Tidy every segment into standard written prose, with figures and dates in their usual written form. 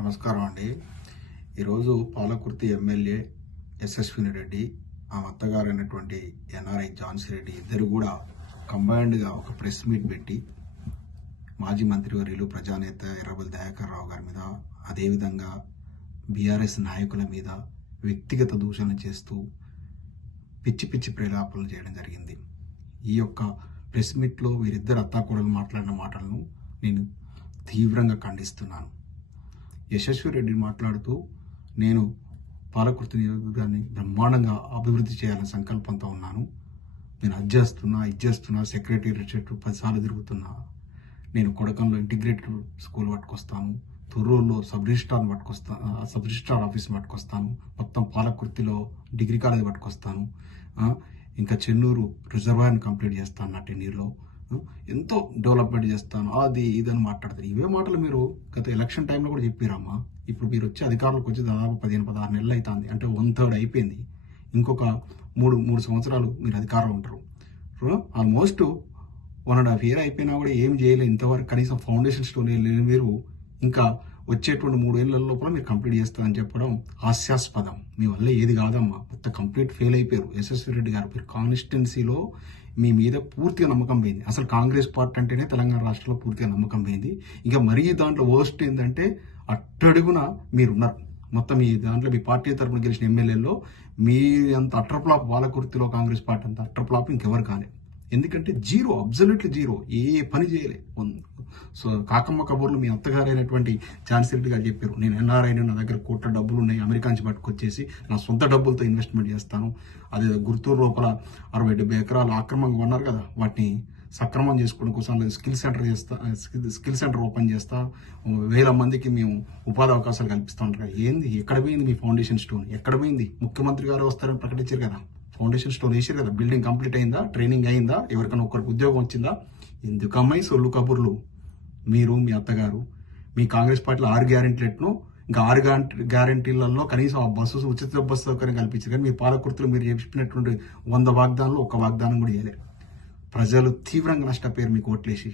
నమస్కారం అండి. ఈరోజు పాలకుర్తి ఎమ్మెల్యే యశస్విని రెడ్డి, ఆమె అత్తగారైనటువంటి ఎన్ఆర్ఐ ఝాన్సీ రెడ్డి ఇద్దరు కూడా కంబైన్డ్గా ఒక ప్రెస్ మీట్ పెట్టి మాజీ మంత్రివర్యులు ప్రజానేత ఎర్రబెల్లి దయాకర్ రావు గారి మీద, అదేవిధంగా బీఆర్ఎస్ నాయకుల మీద వ్యక్తిగత దూషణ చేస్తూ పిచ్చి పిచ్చి ప్రేలాపనలు చేయడం జరిగింది. ఈ యొక్క ప్రెస్ మీట్లో వీరిద్దరు అత్తాకోడలు మాట్లాడిన మాటలను నేను తీవ్రంగా ఖండిస్తున్నాను. యశస్వి రెడ్డి మాట్లాడుతూ, నేను పాలకుర్తి నియోజకవర్గాన్ని బ్రహ్మాండంగా అభివృద్ధి చేయాలనే సంకల్పంతో ఉన్నాను. నేను ఇది చేస్తున్నా, సెక్రటేరియట్ చుట్టూ 10 సార్లు తిరుగుతున్నా. నేను కొడకంలో ఇంటిగ్రేటెడ్ స్కూల్ పట్టుకొస్తాను, తొర్రూరులో సబ్ రిజిస్ట్రార్ ఆఫీస్ పట్టుకొస్తాను, మొత్తం పాలకుర్తిలో డిగ్రీ కాలేజ్ పట్టుకొస్తాను, ఇంకా చెన్నూరు రిజర్వాయర్ని కంప్లీట్ చేస్తాను నా టెన్యూర్లో, ఎంతో డెవలప్మెంట్ చేస్తాను, అది ఇదని మాట్లాడతారు. ఇవే మాటలు మీరు గత ఎలక్షన్ టైంలో కూడా చెప్పారమ్మా. ఇప్పుడు మీరు వచ్చి అధికారంలోకి వచ్చి దాదాపు 15-16 నెలలు అవుతుంది. అంటే 1/3 అయిపోయింది. ఇంకొక మూడు సంవత్సరాలు మీరు అధికారంలో ఉంటారు. ఆల్మోస్ట్ 1.5 year అయిపోయినా కూడా ఏం చేయలేదు. ఇంతవరకు కనీసం ఫౌండేషన్ స్టోన్ లేని మీరు ఇంకా వచ్చేటువంటి 3 ఏళ్ల లోపల మీరు కంప్లీట్ చేస్తారని చెప్పడం హాస్యాస్పదం. మీ వల్ల ఏది కాదమ్మా. మొత్తం కంప్లీట్ ఫెయిల్ అయిపోయారు యశస్వి రెడ్డి గారు. మీరు కాన్స్టిట్యున్సీలో మీ మీద పూర్తిగా నమ్మకం పోయింది. అసలు కాంగ్రెస్ పార్టీ అంటేనే తెలంగాణ రాష్ట్రంలో పూర్తిగా నమ్మకం పోయింది. ఇంకా మరీ దాంట్లో వర్స్ట్ ఏంటంటే అట్టడుగున మీరున్నారు. మొత్తం ఈ దాంట్లో మీ పార్టీ తరఫున గెలిచిన ఎమ్మెల్యేలో మీ అంత అట్రప్లాప్ పాలకుర్తిలో కాంగ్రెస్ పార్టీ అంత అట్రప్లాప్ ఇంకెవరు కాలేదు. ఎందుకంటే జీరో, అబ్జల్యూట్లీ జీరో, ఏ పని చేయలే. సో కాకమ్మ కబుర్లు మీ అత్తగారైనటువంటి ఝాన్సీ రెడ్డి గారు చెప్పారు, నేను ఎన్ఆర్ఐ, నా దగ్గర కోట్ల డబ్బులు ఉన్నాయి, అమెరికా నుంచి పట్టుకొచ్చేసి నా సొంత డబ్బులతో ఇన్వెస్ట్మెంట్ చేస్తాను, అదే గుర్తూరు లోపల 60-70 ఎకరాలు ఆక్రమంగా ఉన్నారు కదా, వాటిని సక్రమం చేసుకోవడం కోసం స్కిల్ సెంటర్ ఓపెన్ చేస్తా, 1000 మందికి మేము ఉపాధి అవకాశాలు కల్పిస్తా ఉంటారు. ఏంది, ఎక్కడ పోయింది మీ ఫౌండేషన్ స్టోన్? ఎక్కడ పోయింది? ముఖ్యమంత్రి గారు వస్తారని ప్రకటించారు కదా, ఫౌండేషన్ స్టోన్ వేసారు కదా, బిల్డింగ్ కంప్లీట్ అయిందా? ట్రైనింగ్ అయిందా? ఎవరికైనా ఒకరికి ఉద్యోగం వచ్చిందా? ఎందుకమ్మాయి సొల్లు కబుర్లు? మీరు, మీ అత్తగారు, మీ కాంగ్రెస్ పార్టీలో 6 గ్యారెంటీలను, ఇంకా 6 గ్యారెంటీలలో కనీసం ఆ బస్సు ఉచిత బస్సు సౌకర్యం కల్పించారు. కానీ మీ పాలకుర్తిలో మీరు చెప్పినటువంటి 100 వాగ్దానాలు 1 వాగ్దానం కూడా చేయలేరు. ప్రజలు తీవ్రంగా నష్టపోయారు మీకు ఓట్లేసి.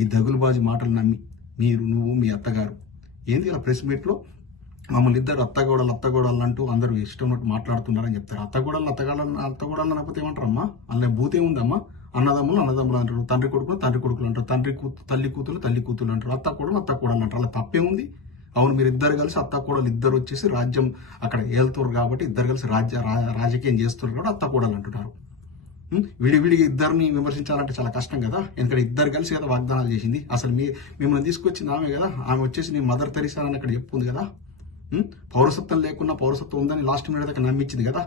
ఈ దగులుబాజీ మాటలు నమ్మి నువ్వు మీ అత్తగారు ఏంది ఇలా ప్రెస్ మీట్లో మమ్మల్ని ఇద్దరు అత్తగోడలు అంటూ అందరూ ఇష్టం ఉన్నట్టు మాట్లాడుతున్నారని చెప్తారు. అత్తగోడలు అనకపోతే ఏమంటారమ్మా? అందులో భూతే ఉందమ్మా. అన్నదమ్ములు అంటారు, తండ్రి కొడుకులు అంటారు, తల్లి కూతురు అంటారు, అత్తకోడలు అంటారు. అలా తప్పే ఉంది? అవును, మీరు ఇద్దరు కలిసి అత్తకోడలు ఇద్దరు వచ్చేసి రాజ్యం అక్కడ ఏళ్తారు కాబట్టి ఇద్దరు కలిసి రాజకీయం చేస్తున్నారు కాబట్టి అత్తకోడలు అంటున్నారు. విడివిడిగా ఇద్దరిని విమర్శించాలంటే చాలా కష్టం కదా. ఎందుకంటే ఇద్దరు కలిసి కదా వాగ్దానాలు చేసింది. అసలు మిమ్మల్ని తీసుకొచ్చింది ఆమె కదా. ఆమె వచ్చేసి నేను మదర్ తెరీసా అని అక్కడ చెప్పుంది కదా. పౌరసత్వం లేకున్నా పౌరసత్వం ఉందని లాస్ట్ మినిట్ దాకా నమ్మించింది కదా.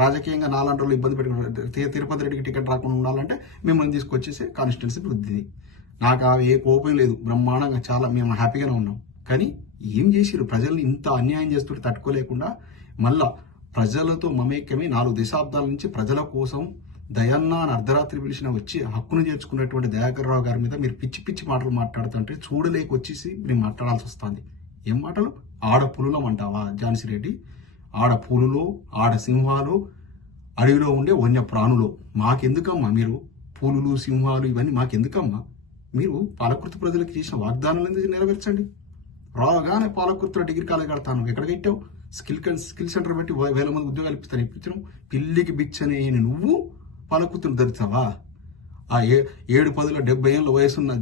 రాజకీయంగా 4 రోజులు ఇబ్బంది పెట్టుకుని తిరుపతి రెడ్డికి టికెట్ రాకుండా ఉండాలంటే మిమ్మల్ని తీసుకొచ్చేసి కాన్స్టిట్యున్సీ వృద్ధి. నాకు ఏ కోపం లేదు, బ్రహ్మాండంగా చాలా మేము హ్యాపీగానే ఉన్నాం. కానీ ఏం చేసిరు? ప్రజల్ని ఇంత అన్యాయం చేస్తుంటే తట్టుకోలేకుండా మళ్ళా ప్రజలతో మమేకమే 4 దశాబ్దాల నుంచి ప్రజల కోసం దయన్న అని అర్ధరాత్రి పిలిచిన వచ్చి హక్కును చేర్చుకున్నటువంటి దయాకర్ రావు గారి మీద మీరు పిచ్చి పిచ్చి మాటలు మాట్లాడుతుంటే చూడలేకొచ్చేసి మీరు మాట్లాడాల్సి వస్తుంది. ఏం మాటలు? ఆడ పులులం అంటావా ఝాన్సీ రెడ్డి? ఆడ పులులు, ఆడ సింహాలు, అడవిలో ఉండే వన్య ప్రాణులు మాకెందుకమ్మా? మీరు పులులు, సింహాలు ఇవన్నీ మాకెందుకమ్మా? మీరు పాలకుర్తి ప్రజలకు చేసిన వాగ్దానాలు ఎందుకు నెరవేర్చండి. రాగానే పాలకుర్తిలో డిగ్రీ కాలేజ్ కడతాను, ఎక్కడ కట్టావు? స్కిల్ సెంటర్ పెట్టి 1000 మంది ఉద్యోగాలు ఇప్పించడం. పిల్లికి బిచ్చనే నువ్వు పాలకుర్తిని ధరిస్తావా? ఆ 7-10 70 ఏళ్ళ వయసున్న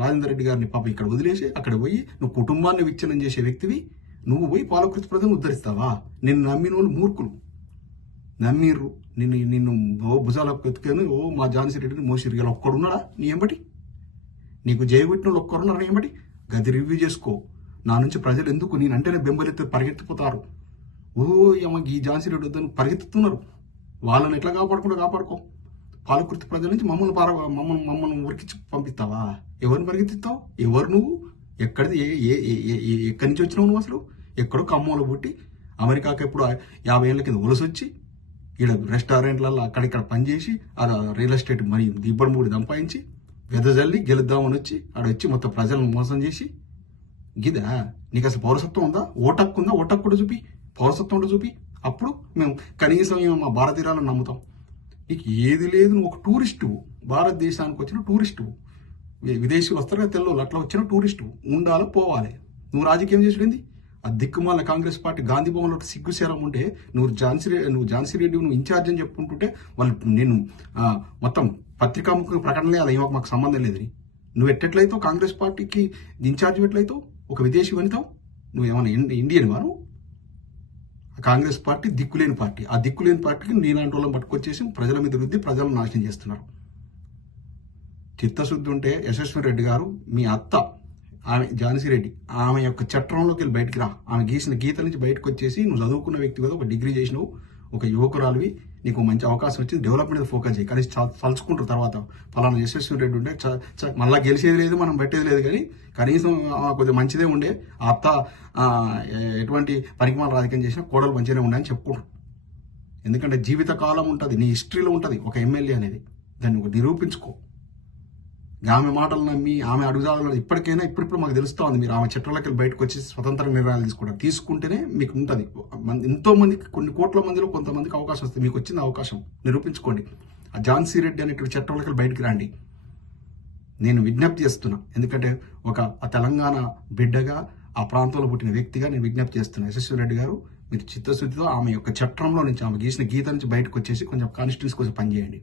రాజేందర్ రెడ్డి గారిని పాప ఇక్కడ వదిలేసి అక్కడ పోయి నువ్వు కుటుంబాన్ని విచ్ఛిన్నం చేసే వ్యక్తివి. నువ్వు పోయి పాలకుర్తి ప్రజలను ఉద్ధరిస్తావా? నిన్ను నమ్మిన వాళ్ళు మూర్ఖులు, నమ్మిర్రు నిన్ను భుజాలకు ఎత్తుకొని మా ఝాన్సీ రెడ్డిని మోసిరు. ఇలా ఒక్కడున్నాడా నీ ఎంబటి? నీకు జయబెట్టిన వాళ్ళు ఒక్కడున్నారా నీ ఎంబటి? గది రివ్యూ చేసుకో. నా నుంచి ప్రజలు ఎందుకు నేనంటేనే బెంబలెత్తి పరిగెత్తిపోతారు. ఈ ఝాన్సీ రెడ్డి వద్దని పరిగెత్తుతున్నారు. వాళ్ళని ఎట్లా కాపాడుకో. పాలకుర్తి ప్రజల నుంచి మమ్మల్ని ఉరికించి పంపిస్తావా? ఎవరిని పరిగెత్తిస్తావు? ఎవరు నువ్వు? ఎక్కడి నుంచి వచ్చినావు నువ్వు? అసలు ఎక్కడో ఖమ్మంలో పుట్టి అమెరికాకి ఎప్పుడు 50 ఏళ్ళ కింద వలస వచ్చి ఇక్కడ రెస్టారెంట్లలో అక్కడిక్కడ పనిచేసి రియల్ ఎస్టేట్ మరి దిబ్బడి సంపాదించి వెదజల్లి గెలుద్దామని వచ్చి వచ్చి మొత్తం ప్రజలను మోసం చేసి గిదా నీకు అసలు పౌరసత్వం ఉందా? ఓటక్కు ఉందా? ఓటక్కు కూడా చూపి, పౌరసత్వం కూడా చూపి. అప్పుడు మేము కనీసం మా భారతీయులను నమ్ముతాం. నీకు ఏది లేదు. నువ్వు ఒక టూరిస్టు, భారతదేశానికి వచ్చిన టూరిస్టు. విదేశీ వస్తారు కదా తెల్లవాళ్ళు, అట్లా వచ్చిన టూరిస్టు. ఉండాలి, పోవాలి. నువ్వు రాజకీయం చేసుడింది ఆ దిక్కుమాల కాంగ్రెస్ పార్టీ గాంధీ భవన్లో సిగ్గుసేరం ఉంటే నువ్వు ఝాన్సీ రెడ్డి నువ్వు ఇన్ఛార్జ్ అని చెప్పుకుంటుంటే వాళ్ళు నేను మొత్తం పత్రికాముఖ ప్రకటనలే అలా ఏమో మాకు సంబంధం లేదని నువ్వు ఎట్లయితావు కాంగ్రెస్ పార్టీకి ఇన్ఛార్జ్ ఎట్లయితావు ఒక విదేశీ వనితావు నువ్వు ఏమైనా ఇండియన్ వారు కాంగ్రెస్ పార్టీ దిక్కులేని పార్టీ ఆ దిక్కులేని పార్టీకి నీలాంటి వాళ్ళని పట్టుకొచ్చేసి ప్రజల మీద రుద్ది ప్రజలను నాశనం చేస్తున్నారు. చిత్తశుద్ధి ఉంటే యశస్వి రెడ్డి గారు మీ అత్త ఆమె ఝాన్సీ రెడ్డి ఆమె యొక్క చట్టంలోకి వెళ్ళి బయటికి రా. ఆమె గీసిన గీత నుంచి బయటకు వచ్చేసి నువ్వు చదువుకున్న వ్యక్తి కదా, ఒక డిగ్రీ చేసినావు, ఒక యువకురాలివి, నీకు మంచి అవకాశం వచ్చింది, డెవలప్మెంట్ మీద ఫోకస్ చేయి. కానీ తలుచుకుంటారు తర్వాత ఫలానా యశస్వి రెడ్డి ఉంటే మళ్ళీ గెలిచేది లేదు, మనం పెట్టేది లేదు, కానీ కనీసం కొద్దిగా మంచిదే ఉండే, ఆ అత్త ఎటువంటి పనికిమాల రాజకీయం చేసినా కోడలు మంచిగానే ఉండే అని చెప్పుకుంటారు. ఎందుకంటే జీవితకాలం ఉంటుంది, నీ హిస్టరీలో ఉంటుంది ఒక ఎమ్మెల్యే అనేది, దాన్ని ఒక నిరూపించుకో. ఆమె మాటలు నమ్మి ఆమె అడుగుజాడలు ఇప్పటికైనా ఇప్పుడు మాకు తెలుస్తూ ఉంది, మీరు ఆమె చట్టాలకి బయటకు వచ్చి స్వతంత్ర నిర్ణయాలు తీసుకుంటేనే మీకు ఉంటుంది. ఎంతో మందికి కొన్ని కోట్ల మందిలో కొంతమందికి అవకాశం వస్తుంది, మీకు వచ్చింది అవకాశం నిరూపించుకోండి. ఆ ఝాన్సీ రెడ్డి అనేటువంటి చట్టాలకి బయటకు రండి. నేను విజ్ఞప్తి చేస్తున్నా, ఎందుకంటే ఒక తెలంగాణ బిడ్డగా ఆ ప్రాంతంలో పుట్టిన వ్యక్తిగా నేను విజ్ఞప్తి చేస్తున్నా. యశస్వి రెడ్డి గారు మీరు చిత్తశుద్ధితో ఆమె యొక్క చట్టంలో నుంచి ఆమె గీసిన గీత నుంచి బయటకు వచ్చేసి కొంచెం కాన్స్టిట్యూన్స్ కోసం పనిచేయండి.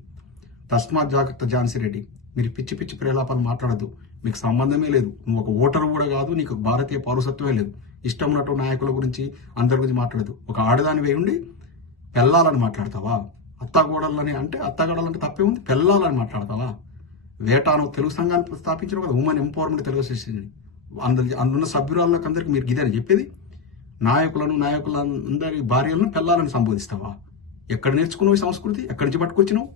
తస్మాత్ జాగ్రత్త ఝాన్సీ రెడ్డి, మీరు పిచ్చి పిచ్చి ప్రేలాపన మాట్లాడద్దు, మీకు సంబంధమే లేదు, నువ్వు ఒక ఓటరు కూడా కాదు, నీకు భారతీయ పౌరసత్వమే లేదు. ఇష్టం ఉన్నట్టు నాయకుల గురించి అందరి గురించి మాట్లాడదు. ఒక ఆడదాని వేయి ఉండి పెళ్ళాలని మాట్లాడతావా? అత్తగోడలని అంటే అత్తగోడలంటే తప్పే ఉంది, పెళ్ళాలని మాట్లాడతావా? వేటాను తెలుగు సంఘాన్ని స్థాపించిన కదా, ఉమెన్ ఎంపవర్మెంట్ తెలుగు అసోసియేషన్, అందున్న సభ్యురాళ్ళకి అందరికి మీరు గిదని చెప్పేది. నాయకులందరి భార్యలను పెళ్ళాలని సంబోధిస్తావా? ఎక్కడ నేర్చుకున్నావు ఈ సంస్కృతి? ఎక్కడి నుంచి పట్టుకొచ్చినావు?